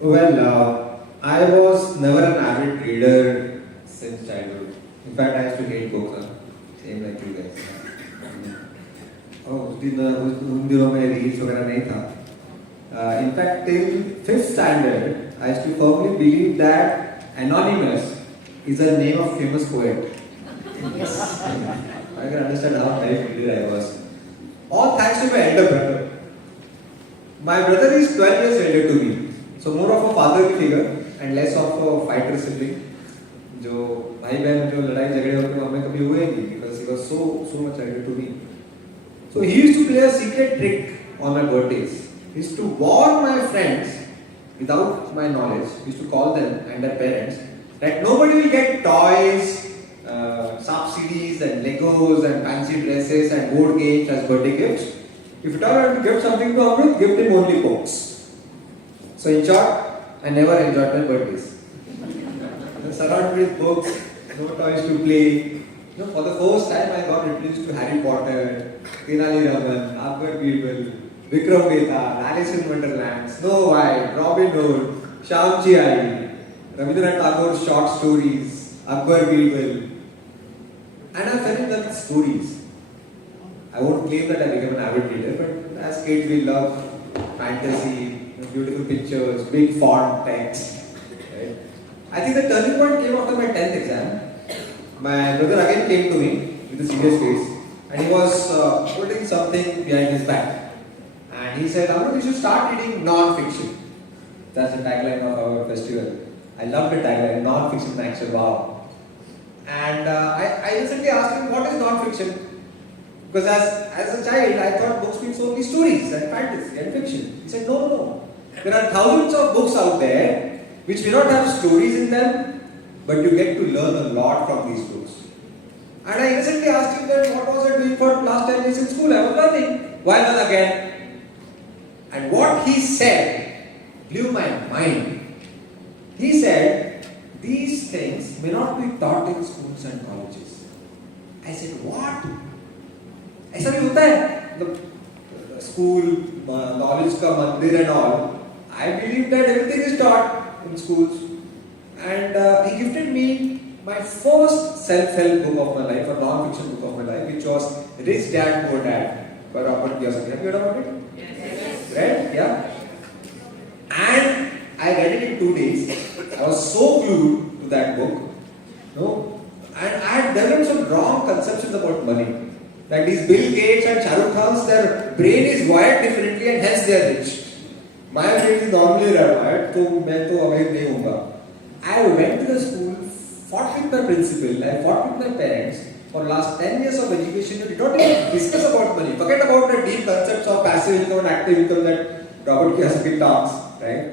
Well, I was never an avid reader since childhood. In fact, I used to hate books. Same like you guys. उन दिनों में reels वगैरह नहीं था. In fact, till fifth standard, I used to firmly believe that Anonymous is a name of famous poet. Yes. I can understand how naive reader I was. All thanks to my elder brother. My brother is 12 years elder to me. So more of a father figure and less of a fighter sibling. जो भाई बहन जो लड़ाई झगड़े होते हैं हमें कभी हुए नहीं because he was so much elder to me. So he used to play a secret trick on my birthdays. He used to warn my friends without my knowledge. He used to call them and their parents that nobody will get toys, subsidies and Legos and fancy dresses and board games as birthday gifts. If you tell to give something to Amrut, give him only books. So in short, I never enjoyed my birthdays. I was surrounded with books, no toys to play. You know, for the first time I got introduced to Harry Potter, Tenali Raman, Akbar Birbal, Vikram Vedha, Alice in Wonderland, Snow White, Robin Hood, Shyamji Ai, Rabindranath Tagore's short stories, Akbar Birbal. And I fell in love with stories. I won't claim that I became an avid reader, but as kids we love fantasy, beautiful pictures, big font text. Right? I think the turning point came after my 10th exam. My brother again came to me with a serious face and he was holding something behind his back. And he said, Amrut, you should start reading non-fiction. That's the tagline of our festival. I love the tagline, non-fiction action, wow. And I recently asked him, what is non-fiction? Because as a child, I thought books means only stories and fantasy and fiction. He said, no. There are thousands of books out there which may not have stories in them, but you get to learn a lot from these books. And I recently asked him that what was I doing for last 10 years in school? I was learning. Why learn again? And what he said blew my mind. He said, these things may not be taught in schools and colleges. I said, what? ऐसा भी होता है मतलब school knowledge का मंदिर and all I believe that everything is taught in schools and he gifted me my first self help book of my life और non fiction book of my life which was rich dad poor dad by Robert Kiyosaki. Have you heard about it? Yes. Right? Yeah. And I read it in 2 days. I was so glued to that book. No? And I had developed some wrong conceptions about money. That these Bill Gates and Shah Rukh Khans, their brain is wired differently and hence they are rich. My brain is normally wired, so मैं तो अमीर नहीं हूँगा. I went to the school, fought with my principal, I fought with my parents. For last 10 years of education, we did not even discuss about money. Forget about the deep concepts of passive income and active income that Robert Kiyosaki talks, right?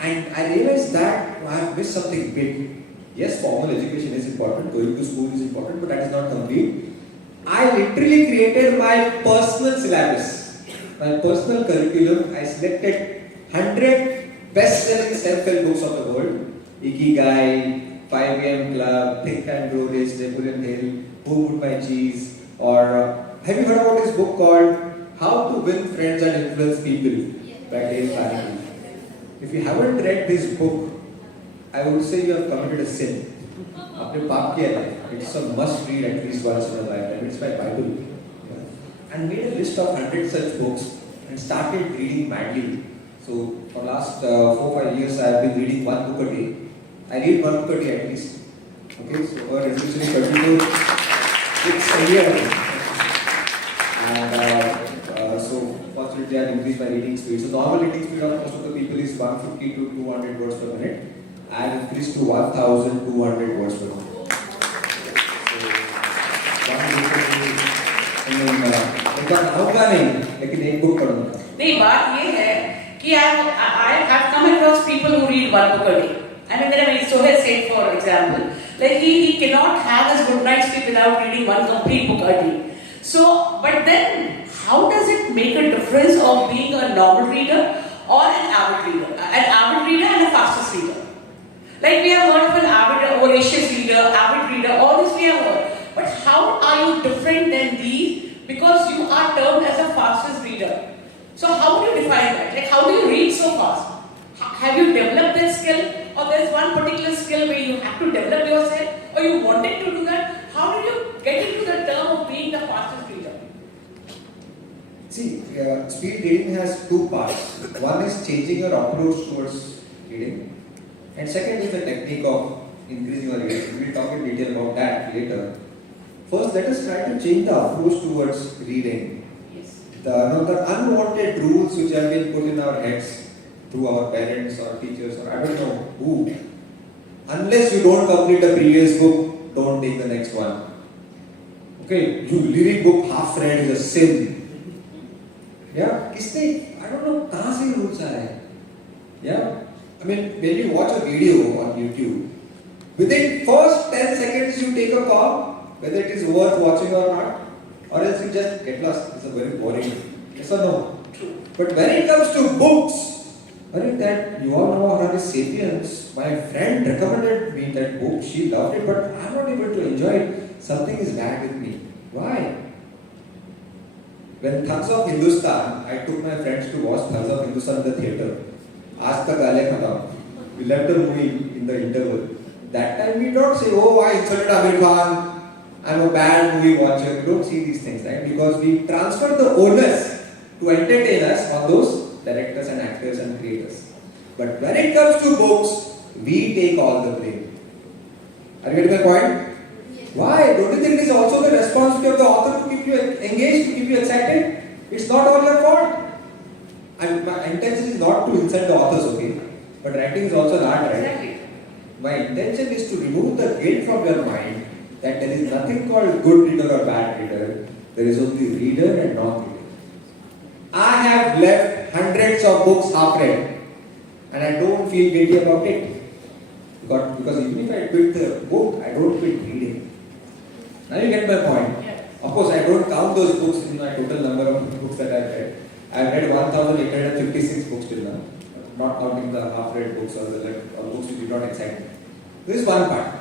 And I realized that I have missed something big. Yes, formal education is important, going to school is important, but that is not complete. I literally created my personal syllabus, my personal curriculum. I selected 100 best-selling self-help books of the world. Ikigai, 5 AM Club, Think and Grow Rich, Napoleon Hill, Who Would Buy Cheese, or have you heard about this book called How to Win Friends and Influence People by Dale Carnegie? If you haven't read this book, I would say you have committed a sin. आपने पाप किया है. It's a must read at least once in a lifetime. It's my Bible. And made a list of 100 such books and started reading madly. So for last 4-5 years I have been reading one book a day. I read one book a day at least. Okay, so our resolution is 32 books a year. And so fortunately I have increased my reading speed. So normal reading speed of most of the people is 150 to 200 words per minute. I have increased to 1,200 words per minute. लेकिन एक book पढ़ूंगा. नहीं बात ये है कि I have come across people who read one book a day. I mean, there are Sohail said, for example, like he cannot have his good night's sleep without reading one complete book a day. So, but then how does it make a difference of being a normal reader or an avid reader and a fastest reader? Like we have heard of an avid, voracious reader, avid reader, all this we have heard. But how are you different than these? Because you are termed as a fastest reader. So how do you define that? Like how do you read so fast? have you developed that skill, or there's one particular skill where you have to develop yourself, or you wanted to do that? How did you get into the term of being the fastest reader? See, speed reading has two parts. One is changing your approach towards reading, and second is the technique of increasing your reading. We will talk in detail about that later. First, let us try to change the approach towards reading. Yes. The unwanted rules which have been put in our heads through our parents or teachers or I don't know who. Unless you don't complete the previous book, don't take the next one. Okay, you lyric book half read is a sin. Yeah, I don't know कहाँ से rules आ रहे हैं. Yeah, I mean when you watch a video on YouTube, within first 10 seconds you take a call whether it is worth watching or not, or else you just get lost. It's a very boring. Yes or no? True. But when it comes to books, that you all know Horace Sapiens. My friend recommended me that book. She loved it, but I'm not able to enjoy it. Something is bad with me. Why? When Thugs of Hindustan, I took my friends to watch Thugs of Hindustan in the theatre. Aaj tak gaale khatam. We left the movie in the interval. That time we don't say, oh, I insulted Amir Khan. I'm a bad movie watcher. We don't see these things, right? Because we transfer the onus to entertain us on those directors and actors and creators. But when it comes to books, we take all the blame. Are you getting my point? Yes. Why? Don't you think it is also the responsibility of the author to keep you engaged, to keep you excited? It's not all your fault. And my intention is not to insult the authors, okay? But writing is also an art, right? Exactly. My intention is to remove the guilt from your mind that there is nothing called good reader or bad reader. There is only reader and non-reader. I have left hundreds of books half read and I don't feel guilty about it. Because even if I quit the book, I don't quit reading. Now you get my point. Yeah. Of course, I don't count those books in my total number of books that I've read. I've read 1,856 books till now. Not counting the half-read books or books which do not excite me. This is one part,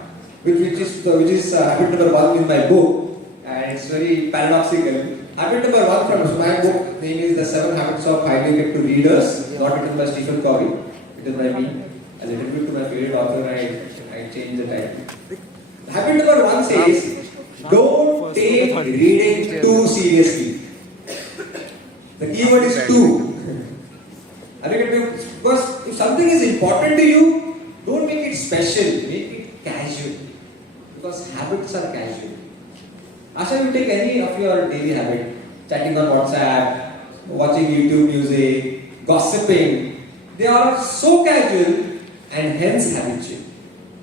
which is habit number 1 in my book, and it's very paradoxical. Habit number 1 from my book name is The 7 Habits of Highly Effective Readers, not written by Stephen Covey. It is by me. As a tribute to my favorite author, I changed the title. Habit number 1 says, don't take reading too seriously. The keyword is too. Because if something is important to you, don't make it special, make it casual. Because habits are casual. Asha, you take any of your daily habit, chatting on WhatsApp, watching YouTube music, gossiping, they are so casual and hence habitual.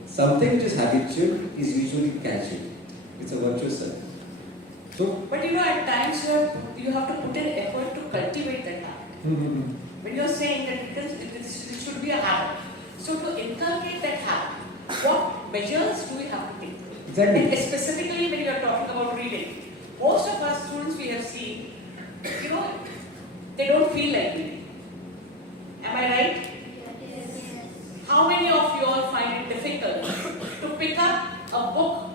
Something which is habitual is usually casual. It's a virtuous circle. So, But at times you have to put in effort to cultivate that habit. When you're saying that it should be a habit, so to inculcate that habit, what measures do we have to take? Exactly. And specifically when you're talking about reading, most of our students we have seen, they don't feel like reading. Am I right? Yes. How many of you all find it difficult to pick up a book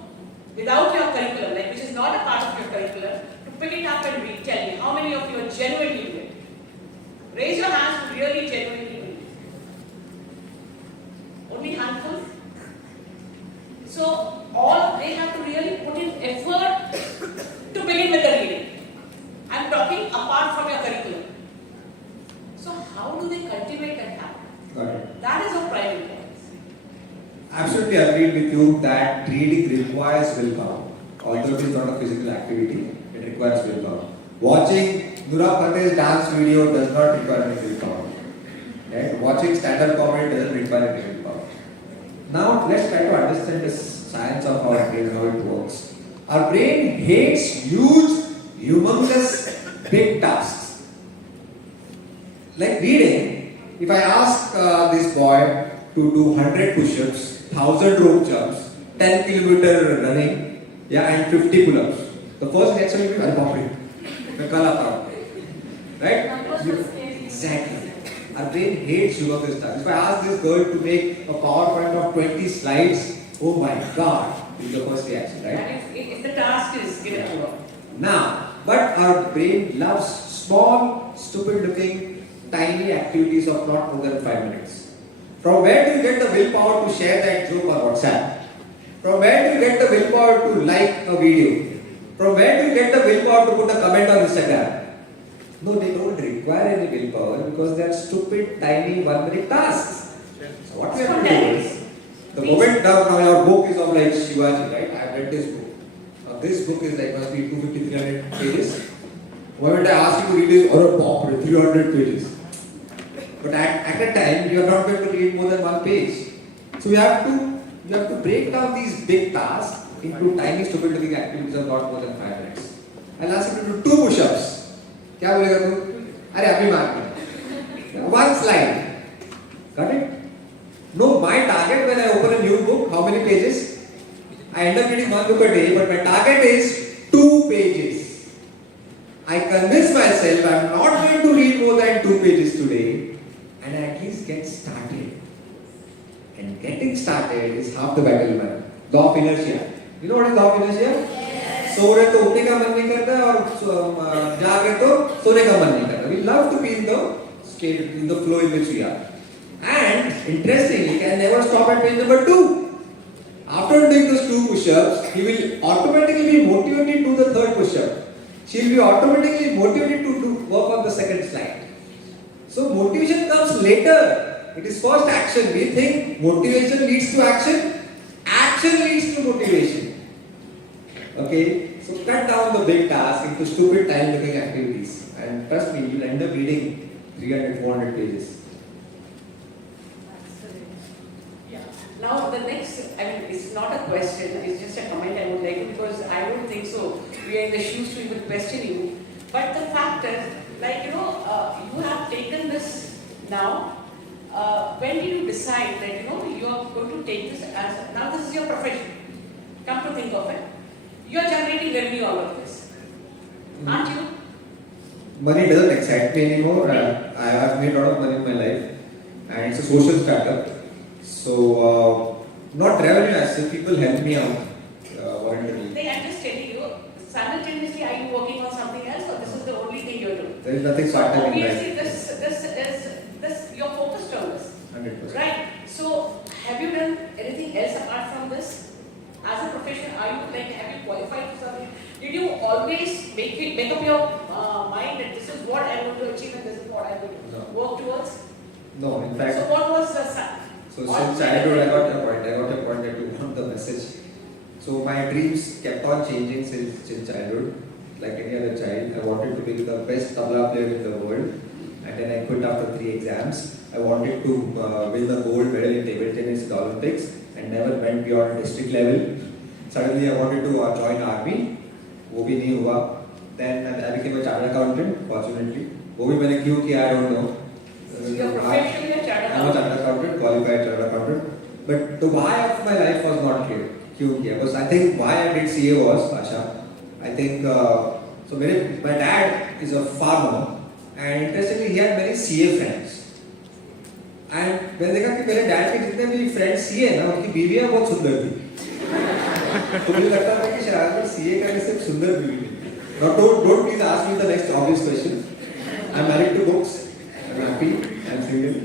without your curriculum, which is not a part of your curriculum, to pick it up and read? Tell me, how many of you are genuinely doing it? Raise your hands who really genuinely do it. Only handful? So, they have to really put in effort to begin with the reading. I'm talking apart from your curriculum. So, how do they cultivate that habit? got it. That is of prime importance. Absolutely agreed with you that reading requires willpower. Although it is not a physical activity, it requires willpower. Watching Nura Fateh's dance video does not require any willpower. Right? Watching stand-up comedy doesn't require any willpower. Now let's try to understand the science of our brain, how it works. Our brain hates huge, humongous, big tasks. Like reading, if I ask this boy to do 100 push-ups, 1000 rope jumps, 10 kilometer running, and 50 pull-ups, the first reaction will be, I'll pop it. Right? Exactly. Our brain hates humongous tasks. If I ask this girl to make a PowerPoint of 20 slides, oh my god, is the first reaction, right? And if the task is given to her. Now, but our brain loves small, stupid looking, tiny activities of not more than 5 minutes. From where do you get the willpower to share that joke on WhatsApp? From where do you get the willpower to like a video? From where do you get the willpower to put a comment on Instagram? No, they don't require any willpower because they are stupid, tiny, 1-minute tasks. So what we have to do is, the moment now your book is of like Shivaji, right? I have read this book. Now this book is like must be 250-300 pages. The moment I ask you to read it, or a pop, 300 pages. But at a time, you are not going to read more than one page. So you have to break down these big tasks into tiny, stupid looking activities of not more than 5 minutes. I'll ask you to do 2 push-ups. क्या बोलेगा तू? अरे अभी मार. 1 slide. Got it? No, my target when I open a new book, how many pages? I end up reading 1 book a day, but my target is 2 pages. I convince myself I'm not going to read more than 2 pages today, and I at least get started. And getting started is half the battle, man. Law of inertia. You know what is law of inertia? Yes. सो रहे तो उठने का मन नहीं करता और जाग रहे तो सोने का मन नहीं करता. We love to be in the state, in the flow in which we are. And interestingly, can never stop at page number 2. After doing those 2 push-ups, he will automatically be motivated to the 3rd push-up. She will be automatically motivated to work on the 2nd slide. So motivation comes later. It is first action. We think motivation leads to action. Action leads to motivation. Okay? So cut down the big task into stupid time-looking activities. And trust me, you will end up reading 300-400 pages. Now the next, it's not a question, it's just a comment I would like to, because I don't think so. We are in the shoes to even question you. But the fact is, you have taken this now. When did you decide that, you are going to take this as, now this is your profession. Come to think of it. You are generating revenue out of this. Aren't you? Money doesn't excite me anymore. I have made a lot of money in my life. And it's a social startup. So, not revenue as if people help me out voluntarily. I'm just telling you, simultaneously, are you working on something else, or this is the only thing you're doing? There is nothing part-time in life. Obviously, this you're focused on this. 100%. Right. So, have you done anything else apart from this? As a profession, have you qualified for something? Did you always make up your mind that this is what I want to achieve and this is what I will work towards? No, in fact. So, what was the So since childhood, I got a point that you want the message. So my dreams kept on changing since childhood. Like any other child, I wanted to be the best tabla player in the world. And then I quit after 3 exams. I wanted to win the gold medal in table tennis in the Olympics and never went beyond district level. Suddenly I wanted to join army. वो भी नहीं हुआ. Then I became a chartered accountant, fortunately. वो भी मैंने क्यों किया, I don't know. Your profession is a chartered I'm a chartered accountant, qualified chartered accountant. But the why of my life was not clear. क्यों किया? Because I think why I did CA was, Asha, I think, my dad is a farmer and interestingly he had many CA friends. And मैंने देखा कि मेरे dad के जितने भी friends CA ना उनकी बीवियां बहुत सुंदर थी. तो मुझे लगता था कि शायद सीए करने से सुंदर बीवी मिलती. Now don't please ask me the next obvious question. I'm married to books. I'm happy. I'm single.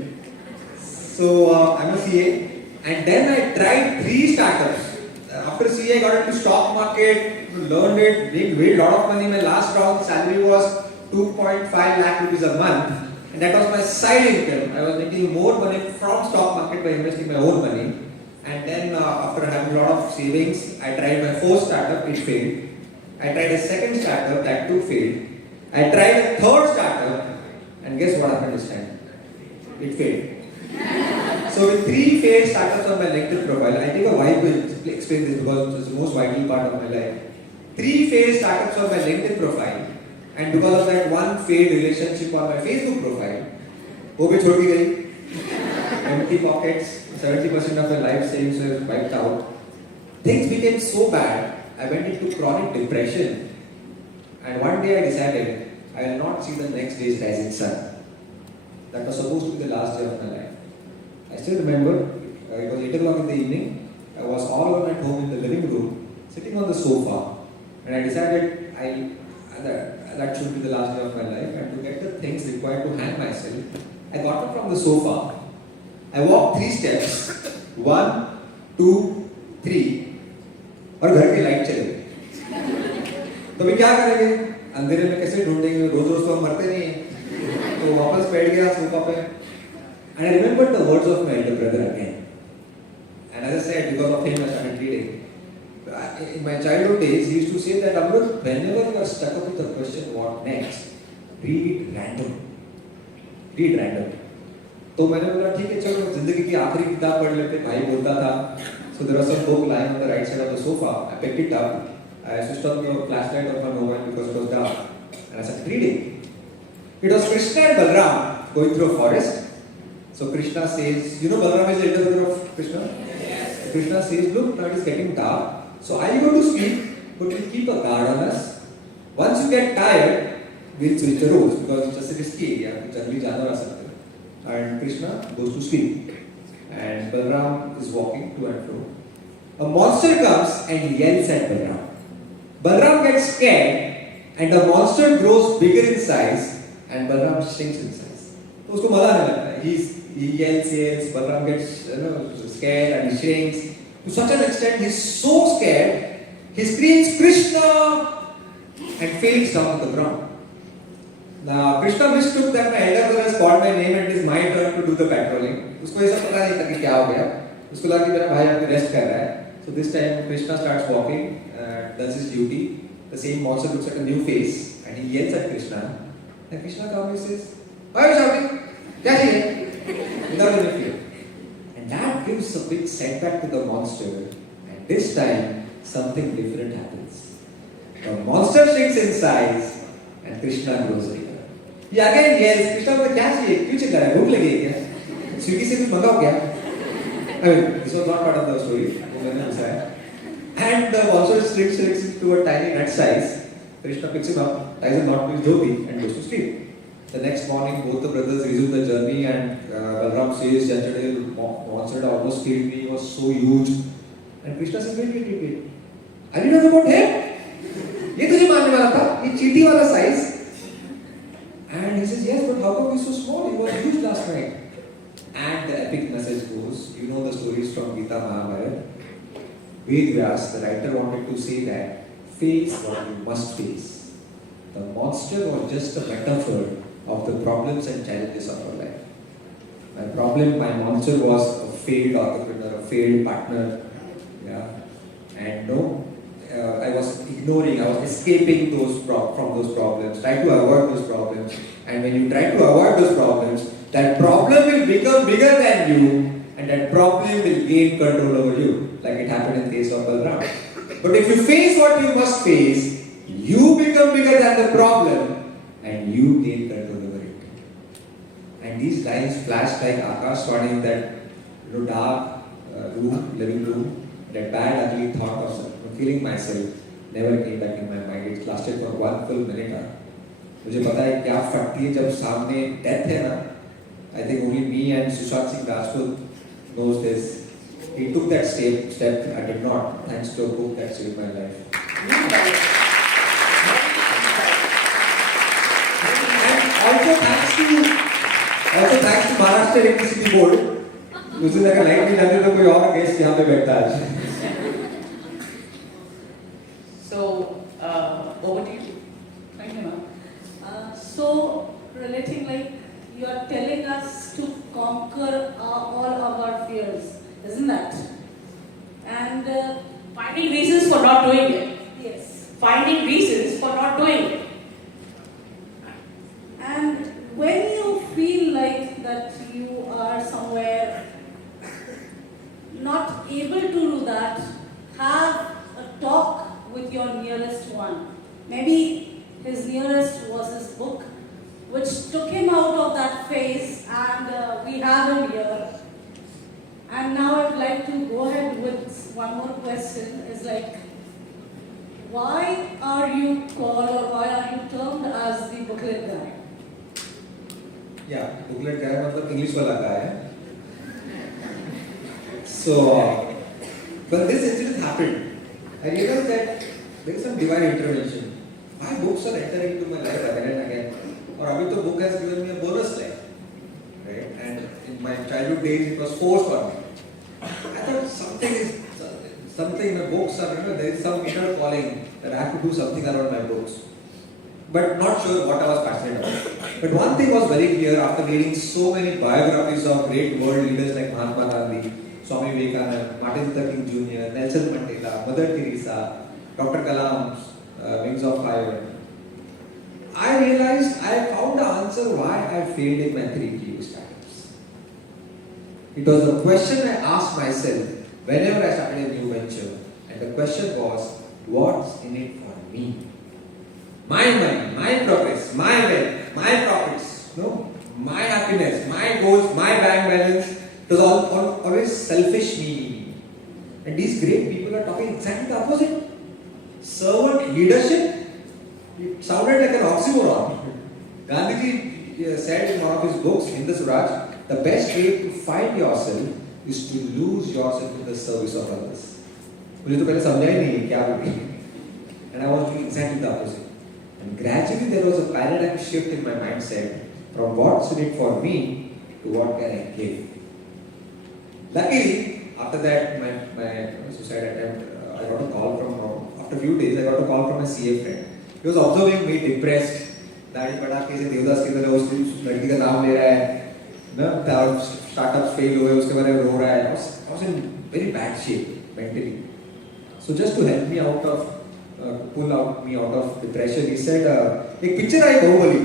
So I'm a CA, and then I tried 3 startups. After CA, I got into stock market, learned it, made a lot of money. My last round salary was 2.5 lakh rupees a month. And that was my side income. I was making more money from stock market by investing my own money. And then after having a lot of savings, I tried my 4th startup, it failed. I tried a 2nd startup, that too failed. I tried a 3rd startup, and guess what happened this time? It failed. So with 3 failed startups on my LinkedIn profile, I think a while to explain this because it's the most vital part of my life. 3 failed startups on my LinkedIn profile. And because of that one failed relationship on my Facebook profile, वो भी छोड़ दी गई. Empty pockets, 70% of my life savings were wiped out. Things became so bad, I went into chronic depression. And one day I decided I will not see the next day's rising sun. That was supposed to be the last day of my life. I still remember, it was 8 o'clock in the evening. I was all alone at home in the living room, sitting on the sofa. And I decided that should be the last day of my life, and to get the things required to hang myself, I got up from the sofa I walk 3 steps, 1, 2, 3, और घर की light चली गई। तो अभी क्या करेंगे? अंधेरे में कैसे ढूंढेंगे? रोज रोज तो हम मरते नहीं हैं। तो वापस बैठ गया सोफा पे। And I remembered the words of my elder brother again. And as I said, because of him, I started reading. In my childhood days, he used to say that, Amrut, whenever you are stuck up with the question, what next? Read random. Read random. तो मैंने बोला ठीक है चलो जिंदगी की आखिरी किताब पढ़ लेते भाई बोलता था. So there was some book lying on the right side of the sofa. I picked it up. I switched on the flashlight of my mobile because it was dark. And I started reading. It was Krishna and Balram going through a forest. So Krishna says, you know Balram is the elder brother of Krishna? Yes. Krishna says, look, now it is getting dark. So I go to sleep, but we'll keep a guard on us. Once you get tired, we'll switch the roads because it's just a risky area. Generally, jana ra sakte. And Krishna goes to sleep. And Balram is walking to and fro. A monster comes and yells at Balram. Balram gets scared and the monster grows bigger in size and Balram shrinks in size. तो उसको मजा नहीं लगता है. He yells, Balram gets scared and he shrinks. To such an extent, he's so scared, he screams Krishna and faints down to the ground. Now, Krishna mistook that my elder brother has called my name and it is my turn to do the patrolling. उसको ऐसा पता नहीं था कि क्या हो गया. उसको लगा कि मेरा भाई अभी रेस्ट कर रहा है. So this time Krishna starts walking, does his duty. The same monster looks at a new face and he yells at Krishna. And Krishna calmly says, "Why are you shouting? क्या चाहिए?" Without any fear. And that gives a big setback to the monster. And this time something different happens. The monster shrinks in size and Krishna grows bigger. He again yells, Krishna बोले क्या चाहिए? क्यों चिल्ला रहा है? भूख लगी है क्या? स्विगी से कुछ मंगाओ क्या? I mean, this was not part of the story. वो मैंने पूछा है. And the monster shrinks to a tiny nut size. Krishna picks him up, ties a knot to his dhoti and goes to sleep. The next morning, both the brothers resume the journey and Balram says, yesterday the monster had almost killed me, he was so huge. And Krishna says, wait. Are you not about him? ये तुझे मारने वाला था, ये चींटी वाला size. And he says, yes, but how come he's so small? He was huge last night. And the epic message goes, you know the stories from Gita Mahabharata. Ved Vyas, the writer, wanted to say that face what you must face. The monster was just a metaphor of the problems and challenges of our life. My monster was a failed entrepreneur, a failed partner. Yeah. And I was ignoring, I was escaping from those problems, trying to avoid those problems. And when you try to avoid those problems, that problem will become bigger than you, and that problem will gain control over you, like it happened in the case of Balram. But if you face what you must face, you become bigger than the problem, and you gain control over it. And these lines flashed like Akashvani in that dark living room. That bad, ugly thought of killing myself never came back in my mind. It lasted for 1 full minute. मुझे पता है क्या फटती है जब सामने death है ना. I think only me and Sushant Singh Rajput knows this. He took that step. I did not, thanks to a book that saved my life. And also thanks to Maharashtra Electricity Board. उस दिन अगर light नहीं जाती तो कोई और guest यहाँ पे बैठता आज. So, over to you. Thank you, ma'am. So, relating like you are telling us to conquer all of our fears, isn't that? And Finding reasons for not doing it. yes. Finding reasons for not doing it. And when you feel like that you are somewhere not able to do that, have a talk with your nearest one. Maybe his nearest was his book, which took him out of that phase, and we have him here. And now I'd like to go ahead with one more question. Is like, why are you called or why are you termed as the Booklet Guy? Yeah, Booklet Guy मतलब English वाला guy है. So, when this incident happened, I realized that there is some divine intervention. My books are entering into my life again and again. और अभी तो book has given me a bonus life, right? And in my childhood days it was forced on me. I thought something in the books, there is some inner calling that I have to do something around my books. But not sure what I was passionate about. But one thing was very clear after reading so many biographies of great world leaders like Mahatma Gandhi, Swami Vivekananda, Martin Luther King Jr., Nelson Mandela, Mother Teresa, Dr. Kalam's Wings of Fire. I realized I found the answer why I failed in my 3 key startups. It was the question I asked myself whenever I started a new venture. And the question was, what's in it for me? My money, my progress, my wealth, my profits, my happiness, my goals, my bank balance. It was always selfish me. And these great people are talking exactly the opposite. Servant leadership. It sounded like an oxymoron. Gandhiji said in one of his books, Hindu Swaraj, the best way to find yourself is to lose yourself in the service of others. मुझे तो पहले समझा ही नहीं क्या बोल रही है. And I was doing exactly the opposite. And gradually there was a paradigm shift in my mindset from what's in it for me to what can I give. Luckily, after that, my suicide attempt, I got a call from, after a few days, I got a call from a CA friend. He was observing me depressed. दाढ़ी बढ़ा के से देवदास की तरह उस लड़की का नाम ले रहा है, ना startups fail हुए उसके बारे में रो रहा है. I was in very bad shape mentally. So just to help me out of pull out me out of depression, he said, एक पिक्चर आई बाहुबली,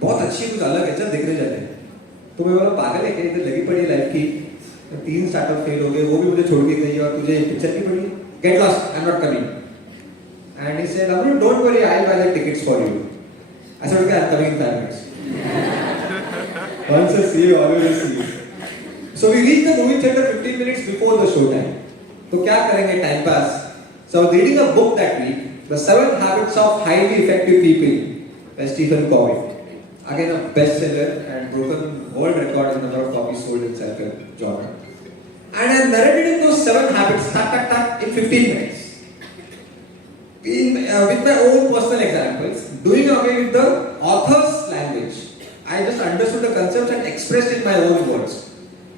बहुत अच्छी कुछ अलग है, चल देखने जाते हैं. तो मैं बोला पागल है क्या, इधर लगी पड़ी लाइफ की, 3 स्टार्टअप फेल हो गए, वो भी मुझे छोड़ के गई और तुझे पिक्चर की पड़ी, get lost, I'm not coming. And he said, Amrut, don't worry, I'll buy the tickets for you. I said, okay, I'm coming in 5 minutes. Once a see, always a see. So we reached the movie theater 15 minutes before the show time. तो क्या करेंगे time pass? So I was reading a book that week, The 7 Habits of Highly Effective People by Stephen Covey. Again a bestseller and broken world record in the number of copies sold in self-help genre. And I narrated in those 7 habits, in 15 minutes. With my own personal examples, doing away with the author's language. I just understood the concepts and expressed in my own words.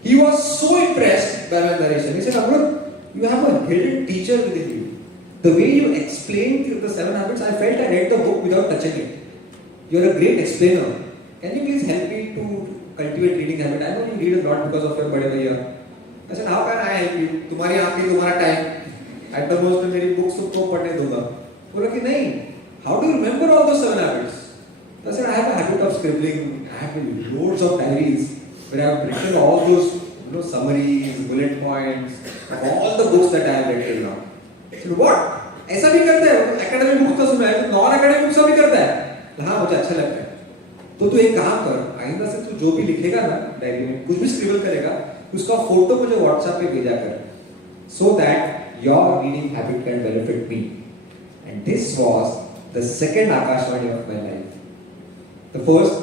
He was so impressed by my narration. He said, Amrut, you have a hidden teacher within you. The way you explained the 7 habits, I felt I read the book without touching it. You're a great explainer. Can you please help me to cultivate reading habit? I know you read a lot because of your bade bhaiya. I said, how can I help you? तुम्हारी आँखें तुम्हारा time. At the most, मैं मेरी books तुमको पढ़ने दूँगा. बोला कि नहीं. How do you remember all those 7 habits? I said, I have a habit of scribbling. I have loads of diaries where I have written all those summaries, bullet points of all the books that I have read till now. I said, what? ऐसा भी करते हैं? Academic books तो सुना है, तो non-academic books भी करता है. हाँ, मुझे अच्छा लगता है. तो तू एक काम कर, आइंदा से तू जो भी लिखेगा ना डायरी में, कुछ भी स्क्रिबल करेगा, उसका फोटो मुझे WhatsApp पे भेजा कर, so that your reading habit can benefit me. And this was the second Akashvani of my life. The first,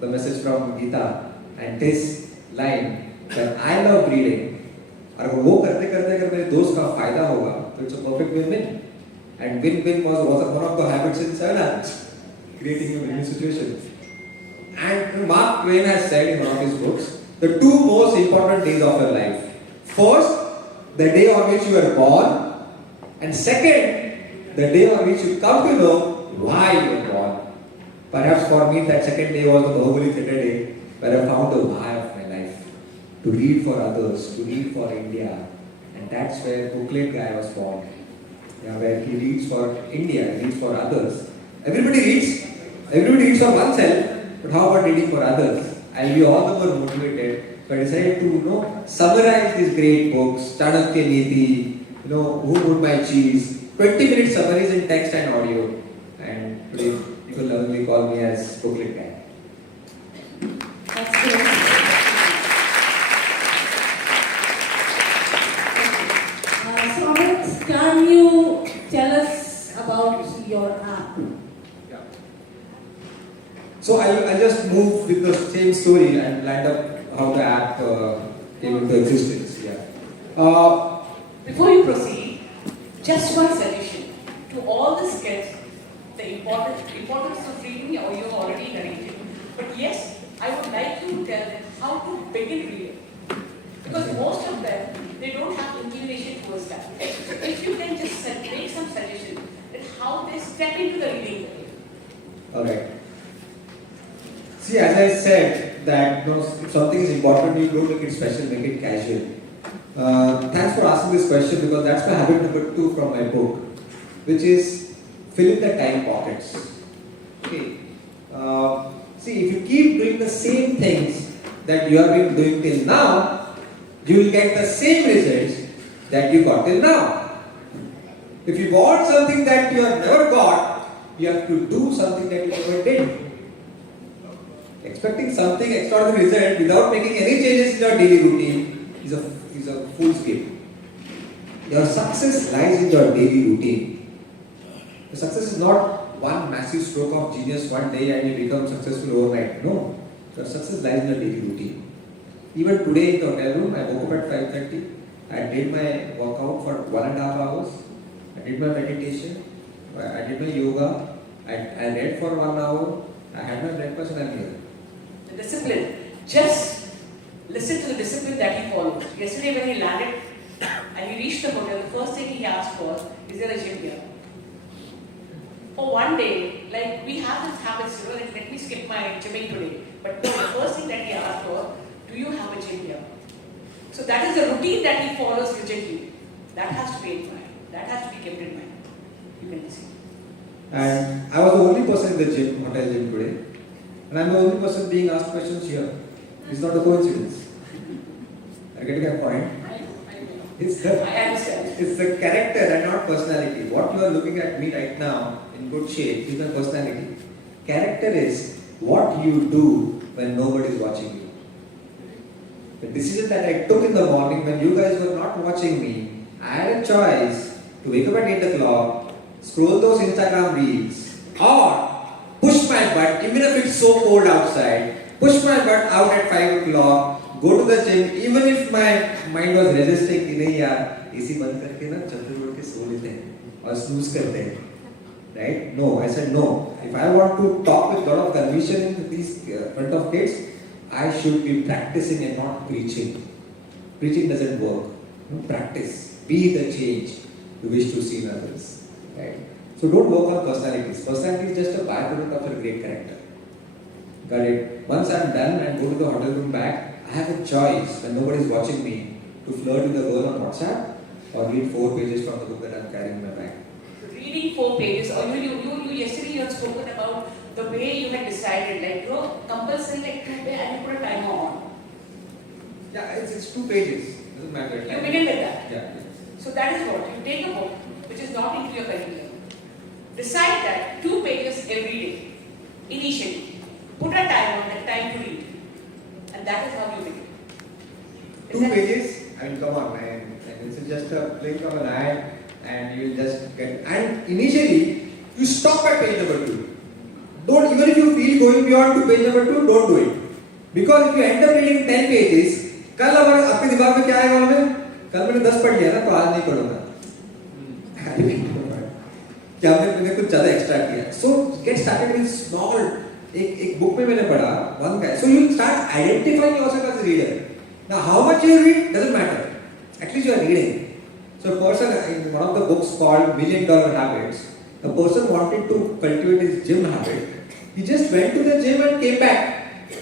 the message from Gita, and this line that I love reading. और वो करते करते अगर मेरे दोस्त का फायदा होगा, तो it's a perfect win-win. And win-win was one of the habits in 7 habits, creating a win-win situation. And Mark Twain has said in one of his books, the 2 most important days of your life. First, the day on which you were born, and second, the day on which you come to know why you were born. Perhaps for me, that second day was the Bahubali theatre day, where I found the why of my life. To read for others, to read for India. And that's where Booklet Guy was born. Yeah, where he reads for India, he reads for others. Everybody reads for oneself, but how about reading for others? I'll be all the more motivated. So I decided to summarize these great books, Chanakya Niti, Who Moved My Cheese, 20-minute summaries in text and audio. And today people lovingly call me as Booklet Guy. That's good. So Amrut, can you tell us about your app? Yeah. So I'll just move with the same story and land up how the app came into existence. Yeah. Before you proceed, just one suggestion. To all the sketch, the importance of reading, or you already narrated. But yes, I would like you to tell them how to begin reading. Because most of them, they don't have inclination towards that. So if you can just make some suggestions that how they step into the reading career. Alright. See, as I said, that if something is important, you don't make it special, make it casual. Thanks for asking this question because that's my habit number 2 from my book, which is fill in the time pockets. Okay. See, if you keep doing the same things that you have been doing till now, you will get the same results that you got till now. If you want something that you have never got, you have to do something that you never did. Expecting something extraordinary result without making any changes in your daily routine is a fool's game. Your success lies in your daily routine. Your success is not one massive stroke of genius one day and you become successful overnight. No. Your success lies in your daily routine. Even today in the hotel room, I woke up at 5:30. I did my workout for 1.5 hours. I did my meditation. I did my yoga. I read for 1 hour. I had my breakfast and I'm here. The discipline. Just listen to the discipline that he follows. Yesterday when he landed and he reached the hotel, the first thing he asked was, is there a gym here? For one day, like we have this habit, like, let me skip my gymming today. But no, the first thing that he asked was, do you have a gym here? So that is the routine that he follows rigidly. That has to be in mind. That has to be kept in mind. You can see. And I was the only person in the gym, hotel gym today. And I'm the only person being asked questions here. It's not a coincidence. Are you getting that point? I I understand. It's the character and not personality. What you are looking at me right now in good shape is my personality. Character is what you do when nobody is watching you. The decision that I took in the morning when you guys were not watching me, I had a choice to wake up at 8 o'clock, scroll those Instagram reels, or push my butt, even if it's so cold outside, push my butt out at 5 o'clock, go to the gym, even if my mind was resisting कि नहीं यार AC बंद करके ना चप्पल उड़ के सो लेते हैं और snooze करते हैं, right? No, I said no. If I want to talk with a lot of conviction in these front of kids, I should be practicing and not preaching. Preaching doesn't work. No, practice. Be the change you wish to see in others, right? So don't work on personalities. Personality is just a byproduct of a great character. Got it? Once I'm done and go to the hotel room back, I have a choice when nobody is watching me to flirt with a girl on WhatsApp or read 4 pages from the book that I'm carrying in my bag. Reading 4 pages, or you yesterday you had spoken about the way you had decided, like compulsory like 2 pages and you put a timer on. Yeah, it's 2 pages. Doesn't matter. You begin with that. Yeah. So that is what you take a book which is not into your curriculum. Decide that 2 pages every day, initially. Put a time on that time to read. And that is how you begin. 2 pages? I mean, come on, man. And this is just a blink of an eye and you will just get. And initially, you stop at page number 2. Don't, even if you feel going beyond to page number 2, don't do it. Because if you end up reading 10 pages, कल अगर आपके दिमाग में क्या आएगा हमें? कल मैंने 10 पढ़ लिया ना तो आज नहीं पढ़ूंगा. क्या मैंने कुछ ज़्यादा एक्स्ट्रा किया. So get started with small. एक बुक में मैंने पढ़ा one guy. So you start identifying yourself as a reader. Now how much you read doesn't matter. At least you are reading. So a person in one of the books called $1 Million Habits, a person wanted to cultivate his gym habit. He just went to the gym and came back.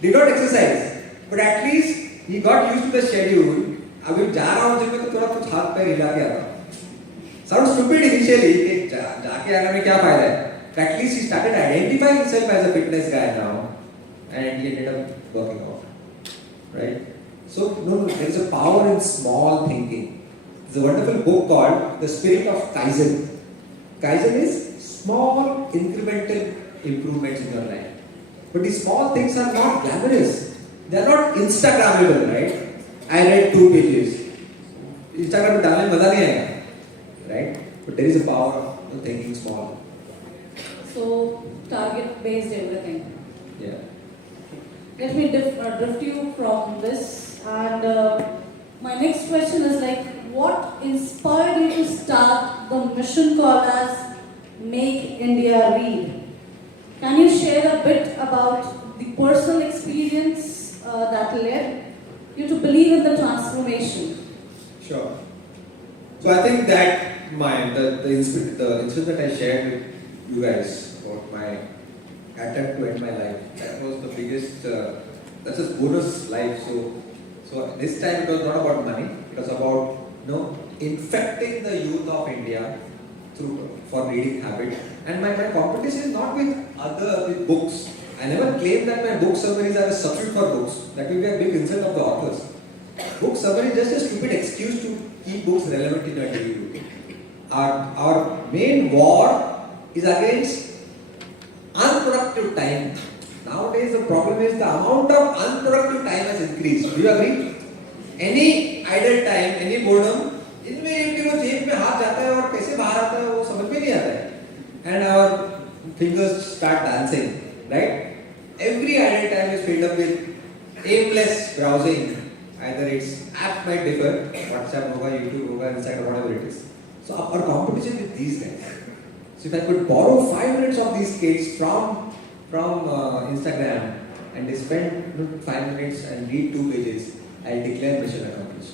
Did not exercise, but at least he got used to the schedule. अभी जा रहा हूँ gym में तो थोड़ा कुछ हाथ पैर हिला के आता. Sounds stupid initially कि जाके आने में क्या फायदा है? But at least he started identifying himself as a fitness guy now, and he ended up working out. Right? So no, there is a power in small thinking. There's a wonderful book called The Spirit of Kaizen. Kaizen is small incremental improvements in your life. But these small things are not glamorous. They are not Instagrammable, right? I read 2 pages. Instagram में डालने में मजा नहीं आएगा, right? But there is a power of thinking small. So target based everything. Yeah. Let me drift you from this, and my next question is like, what inspired you to start the mission called as Make India Read? Can you share a bit about the personal experience that led you to believe in the transformation? Sure. So I think that the incident that I shared with you guys about my attempt to end my life, that was the biggest, that's a bonus life. So this time it was not about money, it was about infecting the youth of India for reading habit. And my competition is not with books. I never claimed that my book summaries are a substitute for books. That will be a big insult of the authors. Book summary is just a stupid excuse to keep books relevant in your daily routine. Our main war is against unproductive time. Nowadays the problem is the amount of unproductive time has increased. Do you agree? Any idle time, any boredom, इनमें वो जेब में हाथ जाता है और कैसे बाहर आता है वो समझ में नहीं आता है. And our fingers start dancing, right? Every idle time is filled up with aimless browsing. Either its app might differ, WhatsApp hoga, YouTube hoga, Instagram, whatever it is. So our competition with these guys. So if I could borrow 5 minutes of these kids from Instagram and they spend 5 minutes and read 2 pages, I'll declare mission accomplished.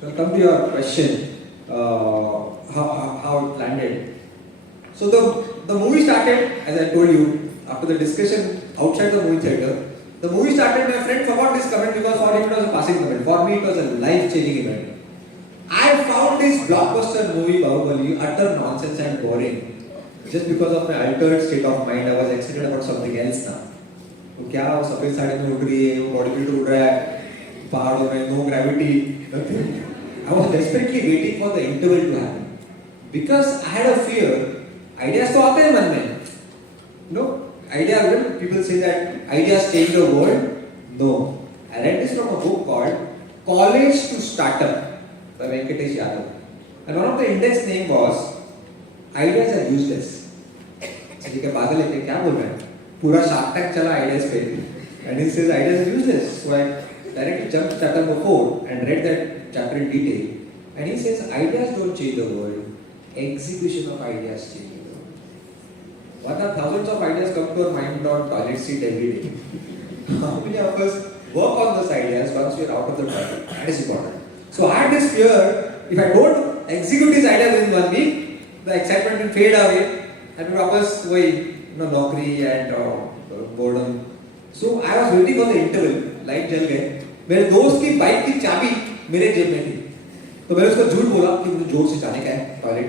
So I'll come to your question, how it landed. So the movie started, as I told you, after the discussion outside the movie theatre. The movie started, my friend forgot this comment because for him it was a passing comment. For me it was a life-changing event. I found this blockbuster movie, Bahubali, utter nonsense and boring. Just because of my altered state of mind, I was excited about something else now. तो क्या वो सफेद साड़ी में उड़ रही है, वो body builder उड़ रहा है, पहाड़ों में, no gravity, nothing. I was desperately waiting for the interval to happen. Because I had a fear, ideas तो आते हैं मन में. Idea, people say that ideas change the world. No. I read this from a book called College to Startup by Venkatesh Yadav. And one of the index name was Ideas are useless. So you can पागल है क्या बोल रहे हैं? पूरा Shark Tank चला ideas पे. And he says ideas are useless. So I directly jumped to chapter number 4 and read that chapter in detail. And he says ideas don't change the world. Execution of ideas change. What are thousands of ideas come to our mind on toilet seat every day? How many of us work on those ideas once we are out of the toilet? That is important. So I had this fear, if I don't execute these ideas in 1 week, the excitement will fade away and we वापस वही नौकरी and boredom. So I was waiting for the interval, light जल गए. मेरे दोस्त की bike की चाबी मेरे जेब में थी. तो मैंने उसको झूठ बोला कि मुझे जोर से जाने का है टॉयलेट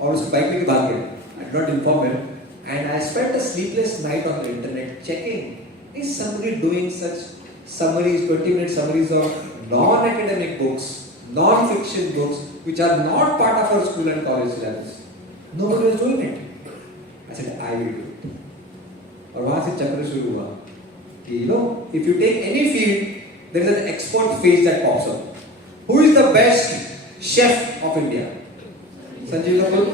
और उसकी बाइक लेके भाग गया. I did not inform him. And I spent a sleepless night on the internet checking, is somebody doing such summaries, 20-minute summaries of non-academic books, non-fiction books, which are not part of our school and college syllabus. Nobody was doing it. I said, I will do it. और वहाँ से चक्र शुरू हुआ कि if you take any field, there is an expert face that pops up. Who is the best chef of India? Sanjeev Kapoor,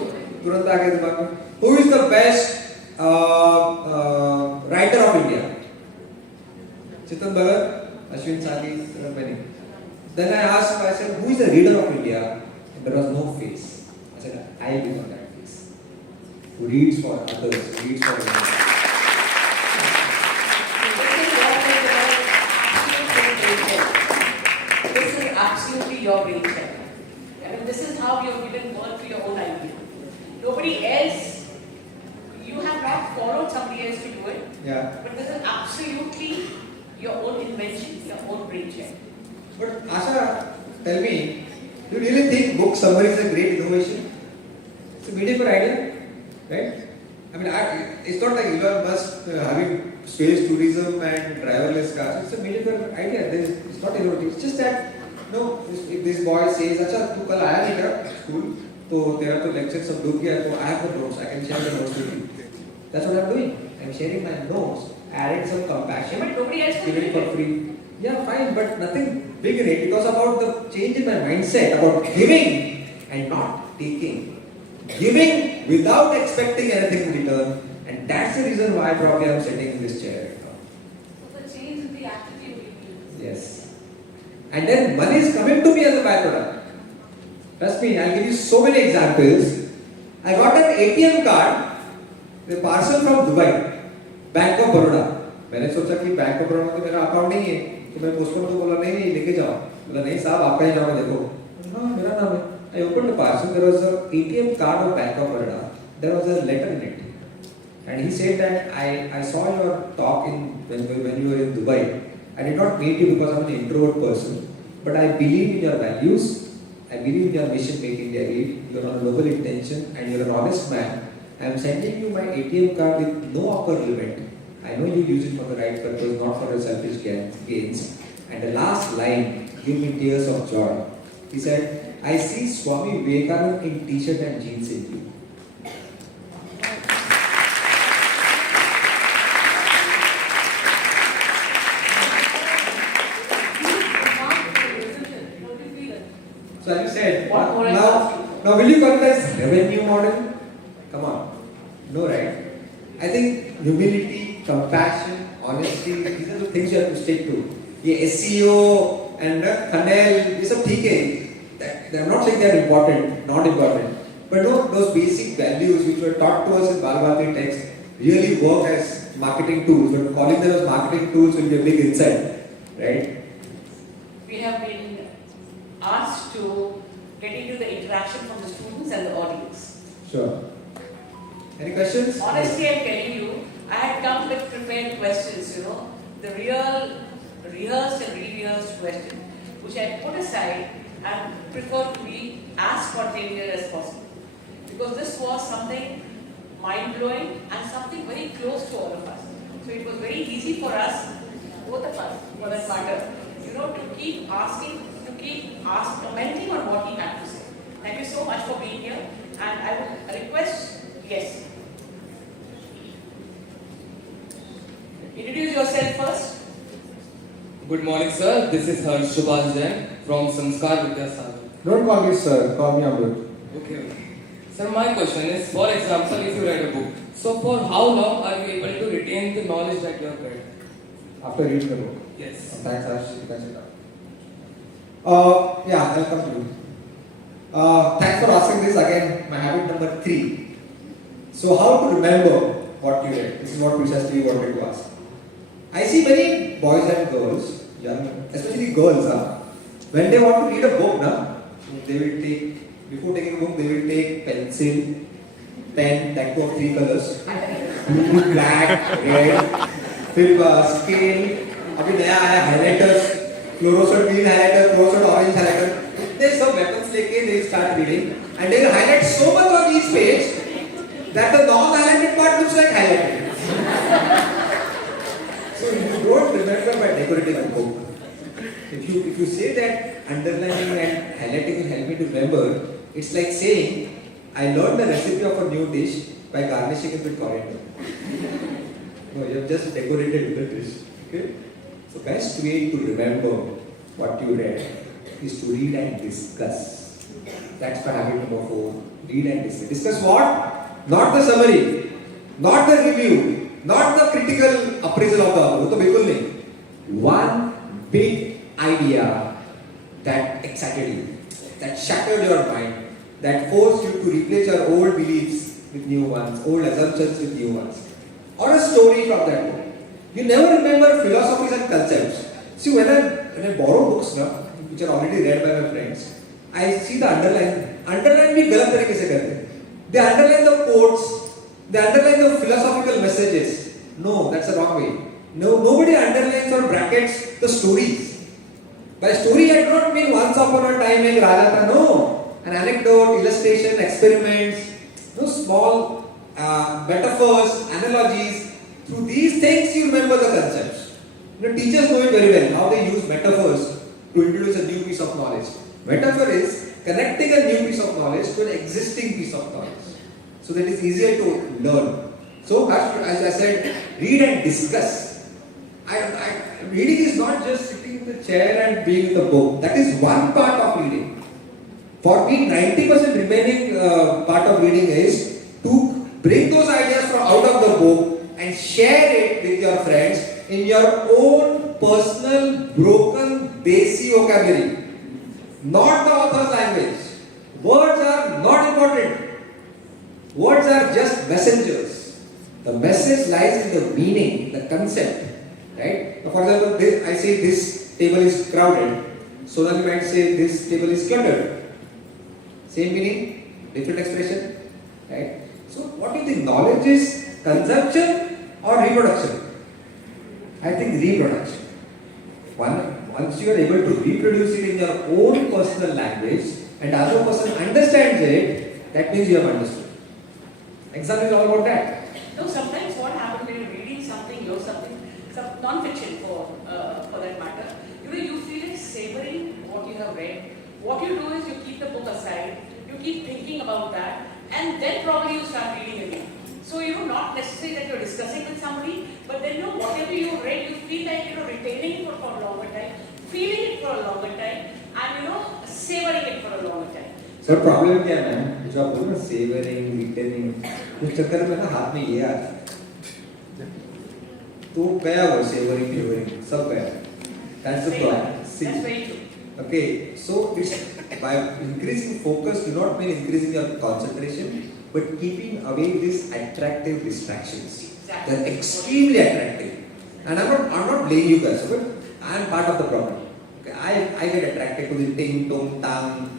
तुरंत आ गया दिमाग में. Who is the best writer of India? Chetan Bhagat, Ashwin Sagi, many. Then I asked myself, who is the reader of India? And there was no face. I said, I become that face. Who reads for others, reads for others. This is absolutely your brainchild. I mean, this is how you have given birth to your own idea. Nobody else, you have not followed somebody else to do it. Yeah. But this is absolutely your own invention, your own brainchild. But Asha, tell me, do you really think book summary is a great innovation? It's a mediocre idea, right? I mean, it's not like Elon Musk having space tourism and driverless cars. It's a mediocre idea. It's not innovative. It's just that, if this boy says, "Acha, tu kal aaya nahi kya school? तो तेरा तो lecture सब डूब गया तो I have the notes, I can share the notes with you." That's what I'm doing. I'm sharing my notes, adding some compassion, But nobody else will giving do it it. for free. Yeah, fine, but nothing big in it. It was about the change in my mindset, about giving and not taking. Giving without expecting anything in return, and that's the reason why probably I'm sitting in this chair. So the change in the attitude you use. Yes. And then money is coming to me as a byproduct. Trust me, I'll give you so many examples. I got an ATM card, the parcel from Dubai, Bank of Baroda. मैंने सोचा कि bank of Baroda में मेरा account नहीं है, तो मैं postman को बोला नहीं लेके जाओ, बोला नहीं साहब आपका ही नाम है देखो, हाँ मेरा नाम है. I opened the parcel, there was a ATM card of Bank of Baroda, there was a letter in it. And he said that I saw your talk when you were in Dubai. I did not meet you because I'm an introvert person, but I believe in your values, I believe in your mission Make India Great, you are on a noble intention and you are an honest man. I am sending you my ATM card with no upper limit. I know you use it for the right purpose, not for your selfish gains. And the last line gave me tears of joy. He said, I see Swami Vivekananda in t-shirt and jeans in you. So as you said, now will you call this revenue model? Come on. No, right? I think humility, compassion, honesty, these are the things you have to stick to. ये SEO and funnel, ये सब ठीक है. I'm not saying they are important, not important. But no, those basic values which were taught to us in Balabhati text really work as marketing tools. But calling them as marketing tools will be a big insult, right? We have been asked to get into the interaction from the students and the audience. Sure. Any questions? Honestly, I'm telling you, I had come with prepared questions, the real rehearsed and rehearsed question, which I put aside and prefer to be as spontaneous as possible. Because this was something mind-blowing and something very close to all of us. So it was very easy for us, both of us, for that matter, to keep commenting on what he had to say. Thank you so much for being here. And I would request, yes. Introduce yourself first. Good morning, sir. This is Subhash Jain from Sanskar Vidyasagar. Don't call me sir, call me Amrut. Okay. Sir, my question is, for example, if you write a book, so for how long are you able to retain the knowledge that you have read? After reading the book. Yes. Thanks, Ash. You can sit down. Yeah, I'll come to you. Thanks for asking this again. My habit number 3. So, how to remember what you read? This is what precisely you wanted to ask. I see many boys and girls, young, especially girls, when they want to read a book, they will take, before taking a book, they will take pencil, pen, that of 3 colors, blue, black, red, फिर scale, अभी नया आया highlighters, fluorescent green highlighter, fluorescent orange highlighter. They some weapons लेके they start reading, and they will highlight so much on each page that the non-highlighted part looks like highlighted. So you don't remember by decorating a book. If you say that underlining and highlighting will help me to remember, it's like saying I learned the recipe of a new dish by garnishing it with coriander. No, you have just decorated with the dish. Okay? So best way to remember what you read is to read and discuss. That's my habit number 4. Read and discuss. Discuss what? Not the summary, not the review, not the critical appraisal of the book. One big idea that excited you, that shattered your mind, that forced you to replace your old beliefs with new ones, old assumptions with new ones. Or a story from that book. You never remember philosophies and concepts. See, when I borrow books which are already read by my friends, I see the underline. Underline bhi galat tarike se karte. They underline the quotes, they underline the philosophical messages. No, that's the wrong way. No, nobody underlines or brackets the stories. By story, I do not mean once upon a time in Raja tha. No, an anecdote, illustration, experiments, no small metaphors, analogies. Through these things, you remember the concepts. Teachers know it very well. How they use metaphors to introduce a new piece of knowledge. Metaphor is connecting a new piece of knowledge to an existing piece of knowledge, so that it is easier to learn. So, as I said, read and discuss. Reading is not just sitting in the chair and being in the book. That is one part of reading. For me, 90% remaining part of reading is to bring those ideas from out of the book and share it with your friends in your own personal, broken, basic vocabulary. Not the author's language. Words are not important. Words are just messengers. The message lies in the meaning, the concept. Right? For example, I say this table is crowded. Sonali might say this table is cluttered. Same meaning, different expression, right? So what do you think? Knowledge is consumption or reproduction? I think reproduction. Once you are able to reproduce it in your own personal language and the other person understands it, that means you have understood. Exam is all about that. No, sometimes what happens when you're reading something, some non-fiction for that matter, you feel like savoring what you have read. What you do is you keep the book aside, you keep thinking about that, and then probably you start reading again. So not necessarily that you're discussing with somebody, but then whatever you read, you feel like retaining it for a longer time, feeling it for a longer time, and savoring it for a longer time. Sir problem क्या है ma'am, जो आप बोल रहे हैं savouring retaining, उस चक्कर में ना हाथ में ये आता है, तो गया वो सेवरिंग फेवरिंग सब गया. That's the problem. That's very true. Okay, so it's by increasing focus do not mean increasing your concentration, but keeping away these attractive distractions. Exactly. They're extremely attractive, and I'm not blaming you guys, but I'm part of the problem. Okay, I get attracted to the ting tong tang,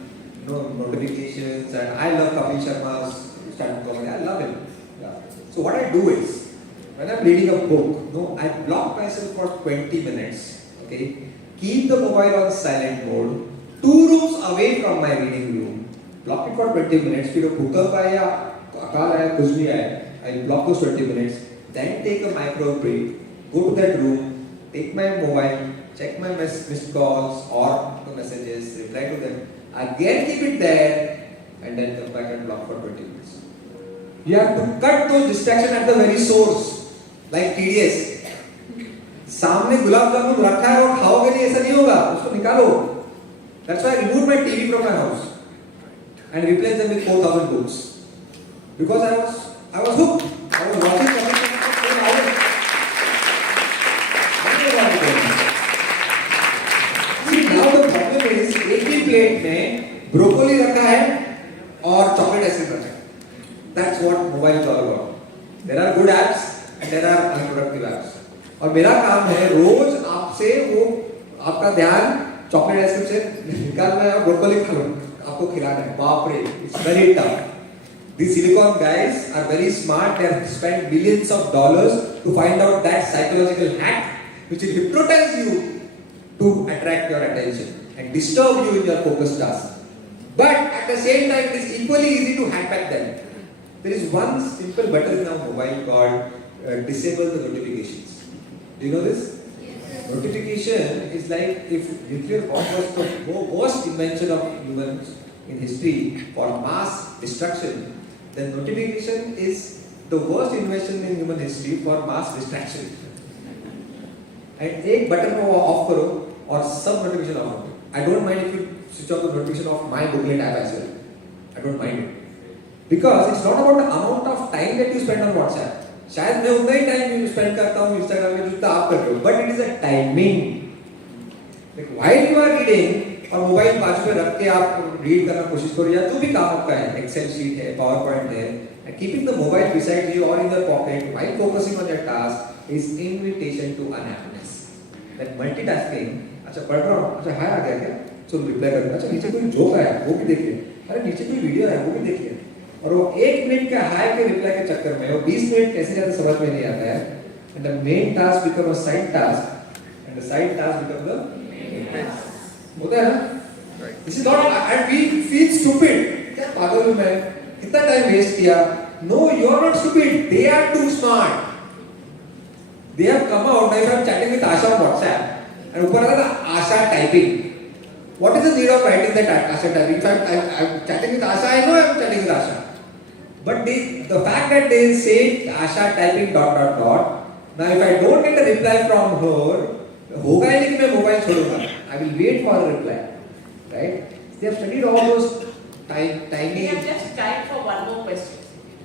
notifications, and I love Kapil Sharma's stand-up comedy. I love him. Yeah. So what I do is, when I'm reading a book, I block myself for 20 minutes. Okay, keep the mobile on silent mode, 2 rooms away from my reading room. Block it for 20 minutes. फिर भूकंप आया, अकाल आया, कुछ भी आया, I block those 20 minutes. Then take a micro break. Go to that room, take my mobile, check my missed calls or the messages, reply to them. Again keep it there, and then come back and block for 20 minutes. You have to cut those distractions at the very source, like TDS. सामने गुलाब जामुन रखा है और खाओगे नहीं, ऐसा नहीं होगा, उसको निकालो. That's why I removed my TV from my house and replaced them with 4,000 books because I was hooked. I was watching something for 4 hours. See, now the problem is एक ही प्लेट में ब्रोकोली रखा है और chocolate ice cream रखा है. That's what mobile is all about. There are good apps and there are unproductive apps. और मेरा काम है रोज आपसे वो आपका ध्यान चॉकलेट आइसक्रीम से निकालना है और ब्रोकोली आपको खिलाना है. बाप रे, it's very tough. These silicon guys are very smart. They have spent billions of dollars to find out that psychological hack which will hypnotize you to attract your attention and disturb you in your focus task. But at the same time, it is equally easy to hack back them. There is one simple button in our mobile called disable the notifications. Do you know this? Yes. Notification is like if nuclear bomb was the worst invention of humans in history for mass destruction, then notification is the worst invention in human history for mass distraction. And एक button को of करो और सब notification of करो. I don't mind if you switch off the notification of my Booklet app as well. I don't mind it because it's not about the amount of time that you spend on WhatsApp. शायद मैं उतना ही time spend करता हूँ Instagram में जितना आप कर रहे हो, but it is a timing. Like while you are reading और मोबाइल बाजू में रख के आप रीड करना कोशिश करो या जो भी काम आपका है, एक्सेल शीट है, पावर पॉइंट है, and keeping the mobile beside you और in your pocket while focusing on your task is invitation to unhappiness. Like multitasking. अच्छा पढ़ रहा हूँ, अच्छा हाय आ गया क्या, चलो रिप्लाई कर. अच्छा नीचे कोई जोक आया वो भी देखिए, अरे नीचे कोई वीडियो है वो भी देखिए. और वो 1 मिनट का हाय के रिप्लाई के चक्कर में वो 20 मिनट कैसे जाते समझ में नहीं आता है. And the main task become a side task and the side task become the main task. होता है ना? This is not and we feel stupid. क्या पागल हूं मैं, कितना टाइम वेस्ट किया. No, you are not stupid, they are too smart. They have come out. I am chatting with Asha on WhatsApp and ऊपर आता है Asha typing. What is the need of writing that Asha typing? In fact, I'm chatting with Asha. I know I'm chatting with Asha. But the fact that they say Asha typing ... Now if I don't get a reply from her, होगा ही नहीं कि मैं mobile छोड़ूंगा. I will wait for a reply. Right? They have studied all those timing. We have just time for one more question.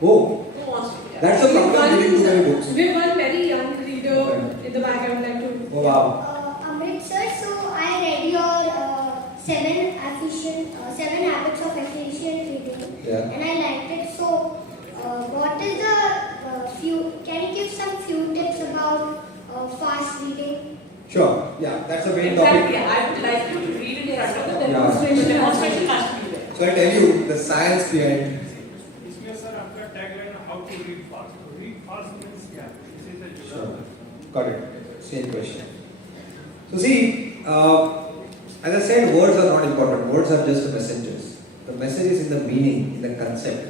Oh. Who wants to? That's the problem reading too many books. We have one very young reader in the back. I would like to. Oh wow. Amrut sir, so I read your 7 habits of efficient reading, Yeah. and I liked it. So, what is the can you give some few tips about fast reading? Sure. Yeah, that's the main Exactly. topic. I would like you to read it in front of the Yeah. demonstration. The demonstration has to be there. So I tell you the science behind. इसमें sir आपका tagline how to read fast read fast means क्या this is the Sure. Got it. Same question. So see, as I said, words are not important. Words are just the messengers. The message is in the meaning, in the concept.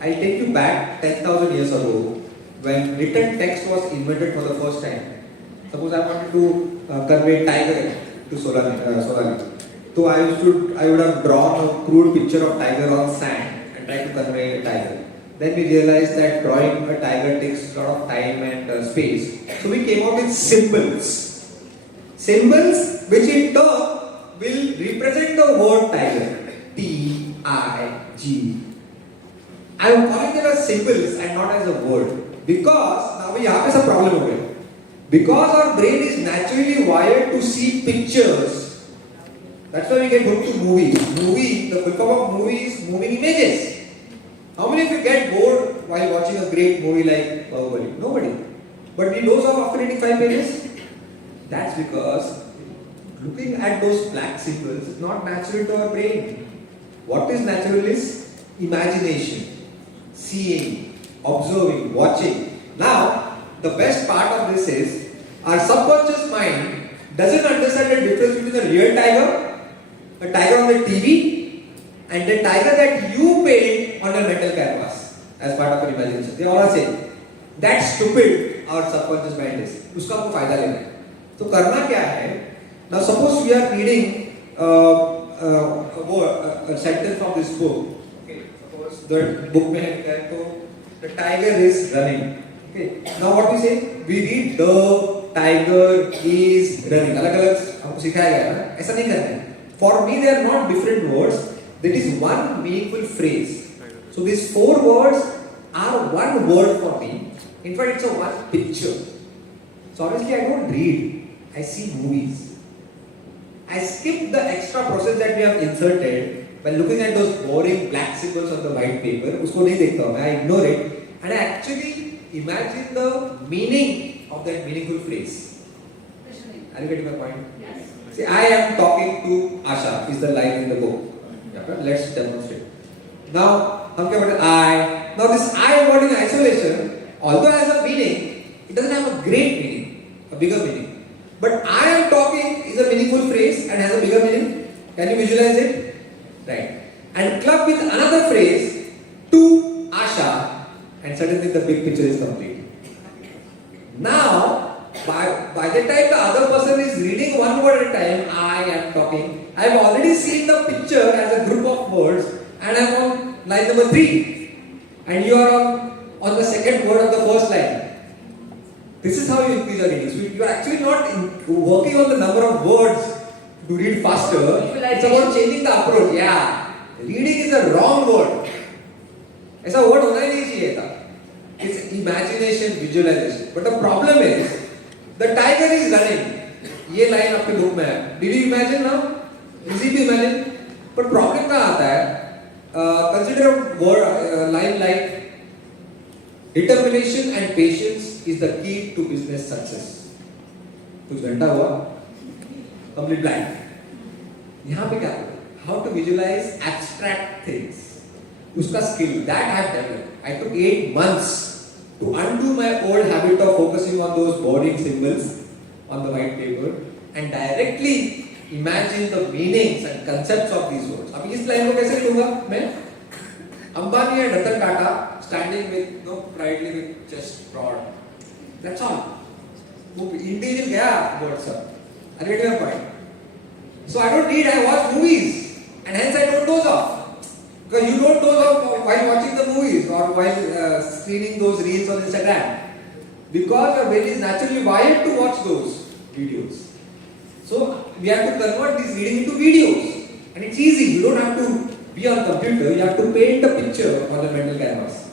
I'll take you back 10,000 years ago when written text was invented for the first time. Suppose I wanted to convey tiger to Solani. So I would have drawn a crude picture of tiger on sand and tried to convey a tiger. Then we realized that drawing a tiger takes a lot of time and space. So we came out with symbols. Symbols which in turn will represent the word tiger. T-I-G. I am calling them as symbols and not as a word. Because now we have a problem over here. Because our brain is naturally wired to see pictures. That's why we get hooked to movies. Movie, the full form of movie is moving images. How many of you get bored while watching a great movie like Bahubali? Nobody. But we doze off after reading 5 pages? That's because looking at those black symbols is not natural to our brain. What is natural is imagination, seeing, observing, watching. Now, the best part of this is our subconscious mind doesn't understand the difference between a real tiger, a tiger on the TV, and the tiger that you paint on a metal canvas as part of your imagination. They all are same. That's stupid our subconscious mind is. उसका आपको फायदा लेना है. तो करना क्या है? Now suppose we are reading a sentence from this book. Okay, suppose the book में है क्या है तो the tiger is running. Okay, now what we say? We read the tiger is running. अलग-अलग हमको सिखाया गया है ना? ऐसा नहीं करना है. For me, they are not different words. That is one meaningful phrase. So these 4 words are one word for me. In fact, it's a one picture. So honestly, I don't read. I see movies. I skip the extra process that we have inserted by looking at those boring black symbols on the white paper. उसको नहीं देखता हूँ. I ignore it and I actually imagine the meaning of that meaningful phrase. Are you getting my point? Yes. See, I am talking to Asha. Is the line in the book. Yeah, let's demonstrate. Now, हम क्या बोलते हैं? I. Now this I word in isolation, although it has a meaning, it doesn't have a great meaning, a bigger meaning. But I am talking is a meaningful phrase and has a bigger meaning. Can you visualize it? Right. And club with another phrase to Asha, and suddenly the big picture is complete. Now, by the time the other person is reading one word at a time, I am talking. I have already seen the picture as a group of words, and I am on line number 3, and you are on the second word of the first line. This is how you increase your reading. So you are actually not working on the number of words to read faster. It's about changing the approach. Yeah, reading is a wrong word. ऐसा word होना ही नहीं चाहिए था. It's imagination, visualization. But the problem is, the tiger is running. ये line आपके book में है. Did you imagine now? Easy to imagine. But problem कहाँ आता है? Consider a word line like determination and patience is the key to business success. कुछ घंटा हुआ? Complete blank. यहाँ पे क्या? How to visualize abstract things. उसका skill that I have developed. I took 8 months to undo my old habit of focusing on those boring symbols on the white paper and directly imagine the meanings and concepts of these words. अब इस line को कैसे लिखूंगा मैं? Ambani and Ratan Tata standing with proudly with chest broad. That's all. वो intelligent गया words sir. I get your point. So I don't read. I watch movies, and hence I don't doze off. Because you don't doze off while watching the movies or while screening those reels on Instagram. Because your brain is naturally wired to watch those videos. So we have to convert this reading into videos. And it's easy. You don't have to be on computer. You have to paint a picture on the mental canvas.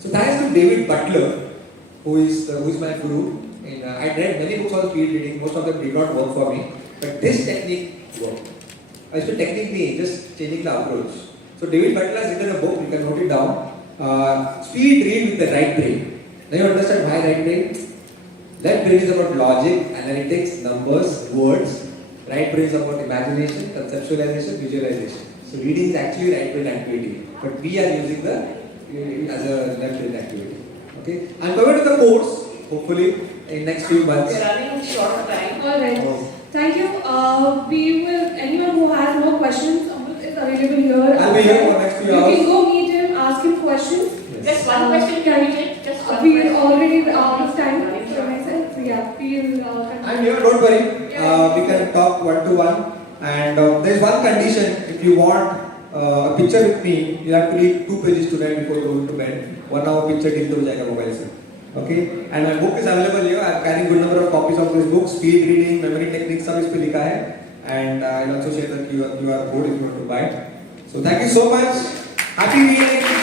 So thanks to David Butler, who is my guru. I read many books on speed reading. Most of them did not work for me. But this technique worked. I used to technique me, just changing the approach. So David Butler has written a book, you can note it down. Speed read with the right brain. Now you understand why right brain? Left brain is about logic, analytics, numbers, words. Right brain is about imagination, conceptualization, visualization. So reading is actually right brain activity, but we are using the as a left brain activity. Okay. I'm coming to the course. Hopefully in next few months. We are running short of time. All right. Oh. Thank you. We will. Anyone who has more questions, Amrut is available here. I'll be here for next few You hours. can go meet him, ask him questions. Yes. Just one question can we take? Just one We question. already out of time for myself. So yeah, we'll continue. I'm here, don't worry. We can talk one to one. And there's one condition. If you want a picture with me, you have to read 2 pages tonight before going to bed. 1 hour picture take to jayega mobile se. Okay? And my book is available here. I'm carrying good number of copies of this book. Speed reading, memory techniques, सब इस पे लिखा है. And I'll also share the QR code if you want to buy it. So thank you so much. Happy reading.